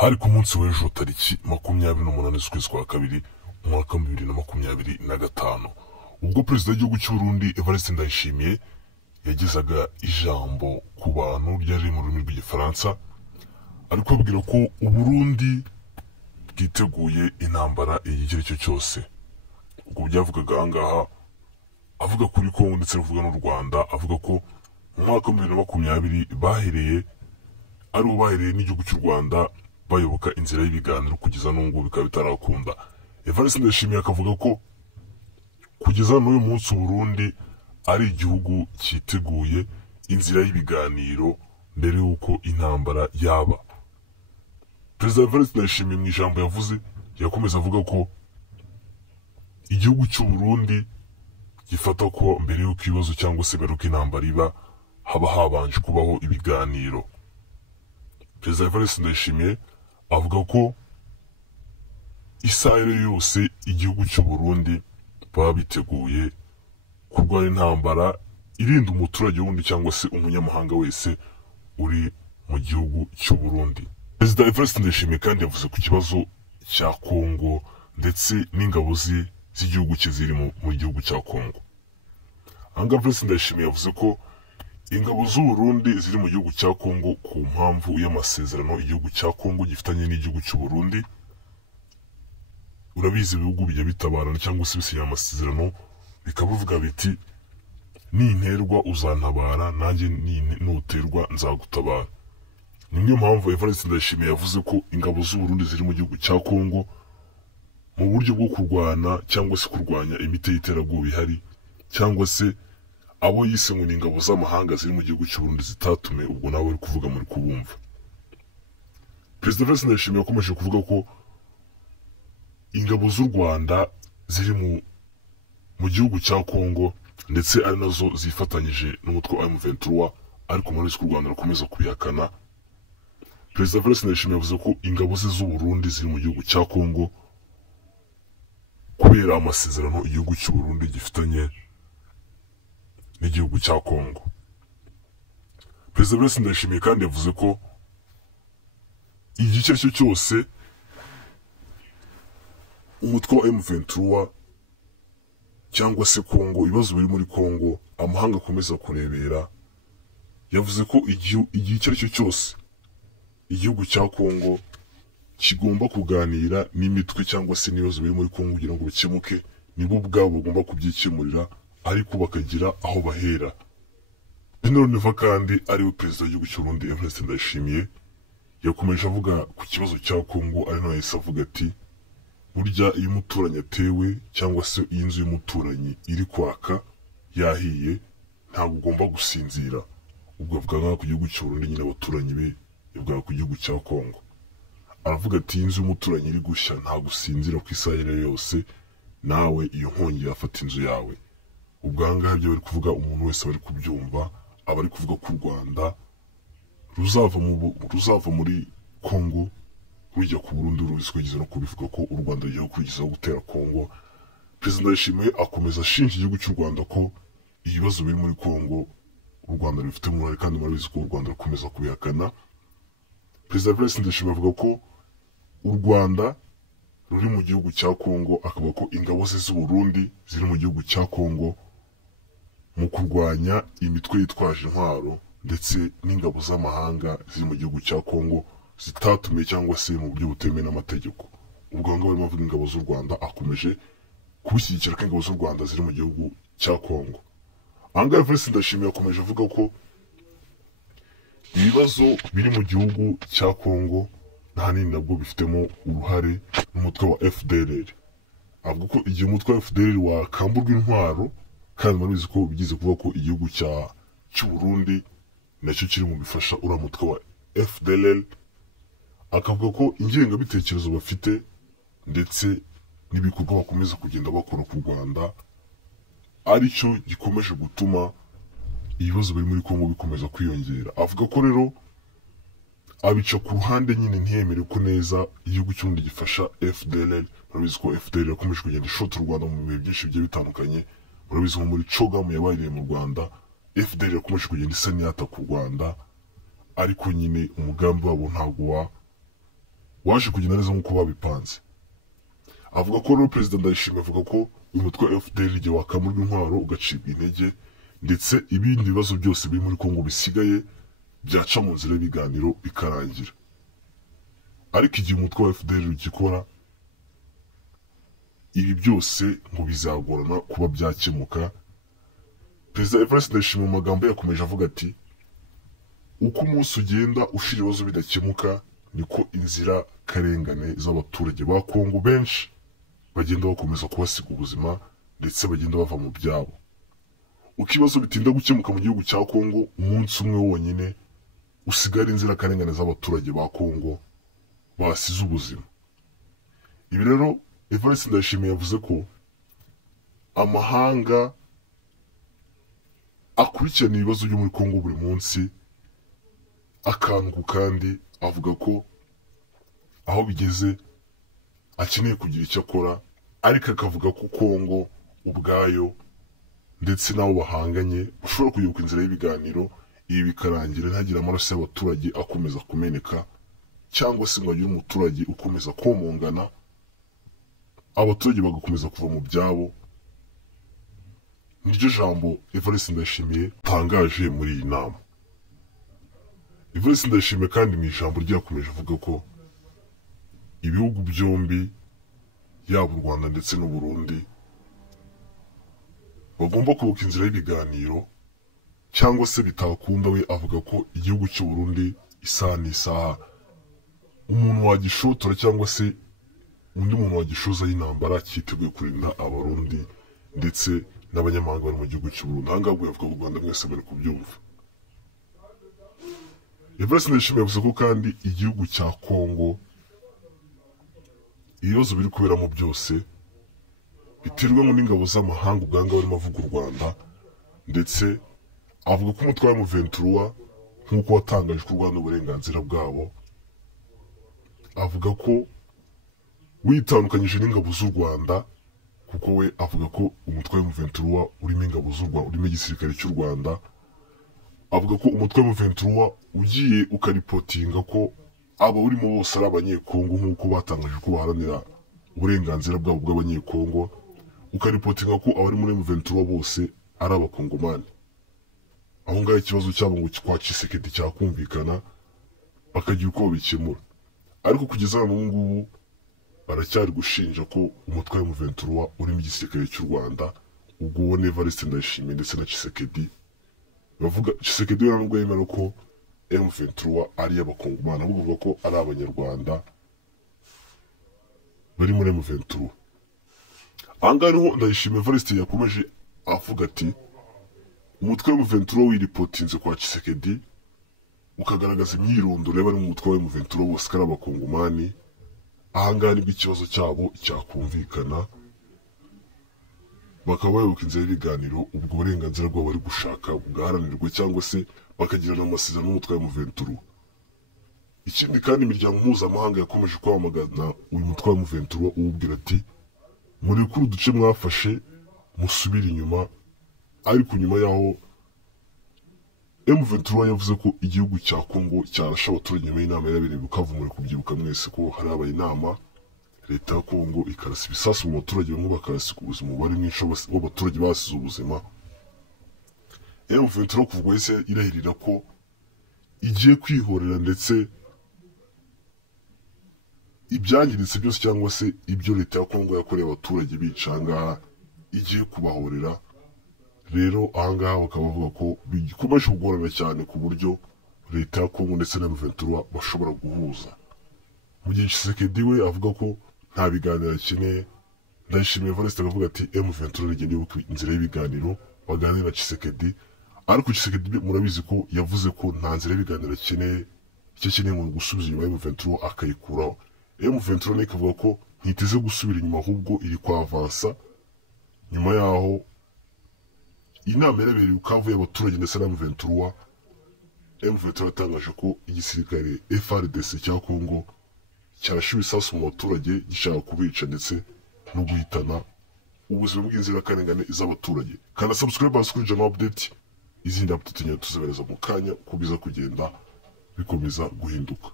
Hari ku munsi w'ejo tariki 28 z'ukwezi kwa kabiri umwaka wa 2025 ubwo perezida w'igihugu cy'u Burundi Evariste Ndayishimiye yagezaga ijambo ku bantu ryari mu rurimi rw'igifaransa ariko ababwira ko Uburundi bwiteguye intambara igihe cyo cyose. Ubwo byavugaga ahangaha avuga kuri Kongo ndetse avuga n'u Rwanda, avuga ko mu mwaka wa 2020 bahereye n'igihugu cy'u Rwanda bayoboka inzira y'ibiganiro kugeza n'ubu bikaba bitarakunda. Evariste Ndayishimiye akavuga ko kugeza n'uyu munsi Burundi ari igihugu cyiteguye inzira y'ibiganiro mbere y'uko intambara yaba. Perezida Evariste Ndayishimiye mu ijambo yavuze yakomeza avuga ko igihugu cy'u Burundi gifata ko mbere y'uko ibibazo cyangwa se mbere y'uko intambara iba haba habanje kubaho ibiganiro. Perezida Evariste Ndayishimiye avuga ko isaha yose igihugu cy'u Burundi baba biteguye kurwanya intambara irinda umuturage wundi cyangwa se umunyamahanga wese uri mu gihugu cy'u Burundi. Perezida Evariste Ndayishimiye kandi yavuze ku kibazo cya Kongo ndetse n'ingabo z'igihugu cye ziri mu gihugu cya Kongo. Anga Evariste Ndayishimiye yavuze ko ingabo z'u Burundi ziri mu gihugu cya Kongo ku mpamvu y'amasezerano igihugu cya Kongo gifitanye n'igihugu cy'u Burundi. Urabizi ibihugu bijya bitabarana cyangwa se bisinya amasezerano bikavuga biti ninterwa uzantabara nanjye nuterwa nzagutabara. Niyo mpamvu Evariste Ndayishimiye yavuze ko ingabo z'u Burundi ziri mu gihugu cya Kongo mu buryo bwo kurwana cyangwa se kurwanya imitwe y'iterabwoba ihari cyangwa se abo yise ngo ni ingabo z'amahanga ziri mu gihugu cy'u Burundi zitatume ubwo nawe uri kuvuga muri kubumva. Perezida Evariste Ndayishimiye yakomeje kuvuga ko ingabo z'u Rwanda ziri mu gihugu cya Kongo ndetse ari nazo zifatanyije n'umutwe wa M23 ariko muri u Rwanda rukomeza kubihakana. Perezida Evariste Ndayishimiye yavuze ko ingabo z'u Burundi ziri mu gihugu cya Kongo kubera amasezerano igihugu cy'u Burundi gifitanye n'igihugu cya Kongo. Perezida Evariste Ndayishimiye kandi yavuze ko igice cyose umutwe wa M23 cyangwa se Kongo, ibibazo biri muri Kongo amahanga akomeza kurebera. Yavuze ko igice cyose igihugu cya Kongo kigomba kuganira n'imitwe cyangwa se n'ibibazo biri muri Kongo kugira ngo bikemuke, nibo ubwabo bagomba kubyikemurira ariko bakagira aho bahera. Bino niva kandi ari we perezida w'igihugu cy'u Burundi Evariste Ndayishimiye yakomeje avuga ku kibazo cya Kongo, ari nawe yahise avuga ati burya iyo umuturanyi atewe cyangwa se iyo inzu y'umuturanyi iri kwaka yahiye ntabwo ugomba gusinzira. Ubwo avuga nka ku gihugu cy'u Burundi nyine abaturanyi be yavuga ku gihugu cya Kongo. Aravuga ati iyi nzu y'umuturanyi iri gushya ntabwo usinzira ku isaha yose, nawe iyo nkongi yafata inzu yawe. Ubwo ahangaha ibyo bari kuvuga umuntu wese bari kubyumva aba ari kuvuga ko u Rwanda ruzava muri Kongo rujya ku Burundi, ruzi kugeza no kubivuga ko u Rwanda rugiye kurigizaho gutera Kongo. Perezida Ndayishimiye akomeza ashinja igihugu cy'u Rwanda ko ibibazo biri muri Kongo u Rwanda rufite uruhare kandi murabizi ko u Rwanda rukomeza kubihakana. Perezida Evariste Ndayishimiye avuga ko u Rwanda ruri mu gihugu cya Kongo, akavuga ko ingabo z'u Burundi ziri mu gihugu cya Kongo mu kurwanya imitwe yitwaje intwaro ndetse n'ingabo z'amahanga ziri mu gihugu cya Kongo zitatume cyangwa se mu buryo butemewe n'amategeko. Ubwo ngo barimo bavuga ingabo z'u Rwanda akomeje kubishyigikira ko ingabo z'u Rwanda ziri mu gihugu cya Kongo. Ahangaha Evariste Ndayishimiye akomeje avuga ko ibibazo biri mu gihugu cya Kongo ntahanini nabwo bifitemo uruhare n'umutwe wa FDLR. Avuga ko igihe umutwe wa FDLR wakamburwa intwaro kandi murabizi ko bigize kuvuga ko igihugu cy'u Burundi nacyo kiri mu bifasha uriya mutwe wa FDLR, akavuga ko ingengabitekerezo bafite ndetse n'ibikorwa bakomeza kugenda bakora ku Rwanda aricyo gikomeje gutuma ibibazo biri muri Kongo bikomeza kwiyongera. Avuga ko rero abica ku ruhande nyine ntiyemere ko neza igihugu cy'undi gifasha FDLR. Murabizi ko FDLR yakomeje kugenda ishota u Rwanda mu bihe byinshi bigiye bitandukanye. Murabizi nko muri Cogamu yabaye mu Rwanda, FDLR yakomeje kugenda isa n'iyataka u Rwanda ariko nyine umugambi wabo ntabwo waje kugenda neza nk'uko babipanze. Avuga ko rero Perezida Ndayishimiye avuga ko uyu mutwe wa FDL igihe wakamurwa intwaro ugacibwa intege, ndetse ibindi bibazo byose biri muri Kongo bisigaye byaca mu nzira y'ibiganiro bikarangira. Ariko igihe umutwe wa FDL ugikora ibi byose ngo bizagorana kuba byakemuka. Perezida Evariste Ndayishimiye mu magambo yakomeje avuga ati uko umunsi ugenda ushira ibibazo bidakemuka niko inzira karengane z'abaturage ba Kongo benshi bagenda bakomeza kubasiga ubuzima ndetse bagenda bava mu byabo. Uko ibibazo bitinda gukemuka mu gihugu cya Kongo, umunsi umwe wonyine usigara inzira karengane z'abaturage ba Kongo basize ubuzima. Ibi rero Evariste Ndayishimiye yavuze ko amahanga akurikirana ibibazo byo muri Kongo buri munsi akantu ku kandi, avuga ko aho bigeze akeneye kugira icyo akora, ariko akavuga ko Kongo ubwayo ndetse n'abo bahanganye bashobora kuyoboka inzira y'ibiganiro, ibi bikarangira ntihagire amaraso y'abaturage akomeza kumeneka, cyangwa se ngo agire umuturage ukomeza komongana, abaturage bagakomeza kuva mu byabo. Niryo jambo Evariste Ndayishimiye atangaje muri iyi nama. Evariste Ndayishimiye kandi mu ijambo rye yakomeje avuga ko ibihugu byombi yaba u Rwanda ndetse n'u Burundi bagomba kuyoboka inzira y'ibiganiro, cyangwa se bitakunda we avuga ko igihugu cy'u Burundi isaha n'isaha umuntu wagishotora cyangwa se undi muntu wagishoza y'intambara cyiteguye kurinda abarundi ndetse n'abanyamahanga bari mu gihugu cy'u Burundi. Ahangaha yavuga ko u Rwanda mwese bari kubyumva. Evariste Ndayishimiye yavuze ko kandi igihugu cya Kongo ibibazo biri kuberamo byose biterwa n'ingabo z'amahanga ubwanga barimo avuga u Rwanda, ndetse avuga ko umutwe wa M23 nk'uko watangaje ko u Rwanda uburenganzira bwabo, avuga ko witandukanyije n'ingabo z'u Rwanda, kuko we avuga ko umutwe wa M23 urimo ingabo z'u Rwanda, urimo igisirikare cy'u Rwanda. Avuga ko umutwe wa M23 ugiye ukaripotinga ko aba urimo bose ari abanyekongo nk'uko batangaje ko baharanira uburenganzira bwabo bw'abanyekongo, ukaripotinga ko abari muri M23 bose ari abakongomani. Aho ngaho ikibazo cyabo ngo kwa Tshisekedi cyakumvikana bakagira uko babikemura. Ariko kugeza n'ubu ngubu baracyari gushinja ko umutwe wa M23 urimo igisirikare cy'u Rwanda. Ubwo ubona Evariste Ndayishimiye ndetse na Tshisekedi bavuga, Tshisekedi we nubwo yemera ko M23 ari y'abakongomani, ahubwo bavuga ko ari abanyarwanda bari muri M23. Ahangaha niho Ndayishimiye Evariste yakomeje avuga ati umutwe wa M23 wiripotinze kwa Tshisekedi ukagaragaza imyirondoro y'abari mu mutwe wa M23 bose ko ari abakongomani. Ahangaha nibwo ikibazo cyabo cyakumvikana, bakaba bayoboka inzira y'ibiganiro, ubwo burenganzira bwabo bari gushaka bwaharanirwa, cyangwa se bakagirana amasezerano n'umutwe wa M23. Ikindi kandi imiryango mpuzamahanga yakomeje kwamagana uyu mutwe wa M23 uwubwira ati murekure uduce mwafashe musubire inyuma. Ariko nyuma yaho M23 yavuze ko igihugu cya Kongo cyarashe abaturage nyuma y'inama yabereye Bukavu, muri kubyibuka mwese ko hari abaye inama, leta ya Kongo ikarasa ibisasu mu baturage, bamwe bakarasika ubuzima, umubare mwinshi w'abaturage basize ubuzima. M23 kuvuga wese irahirira ko igiye kwihorera, ndetse ibyangiritse byose cyangwa se ibyo leta ya Kongo yakoreye abaturage bicanga igiye kubahorera. Rero ahangaha bakaba bavuga ko bikomeje kugorana cyane ku buryo leta ya Kongo ndetse na M23 bashobora guhuza. Mu gihe Tshisekedi we avuga ko nta biganiro akeneye, Ndayishimiye Evariste akavuga ati M23 rigenda yoboka inzira y'ibiganiro baganira na Tshisekedi. Ariko Tshisekedi murabizi ko yavuze ko nta nzira y'ibiganiro akeneye, icyo akeneye ngo gusubiza inyuma M23 akayikuraho. M23 nayo ikavuga ko ntiteze gusubira inyuma, ahubwo iri kwavansa. Nyuma yaho inama yabereye Bukavu y'abaturage ndetse na M23, M23 yatangaje ko igisirikare FARDC cya Kongo cyarashe ibisasu mu baturage gishaka kubica ndetse no guhitana ubuzima bw'inzirakarengane z'abaturage. Kana subscribe kuri Jano Update, izindi update tuzabereza mu kanya uko biza kugenda bikomeza guhinduka.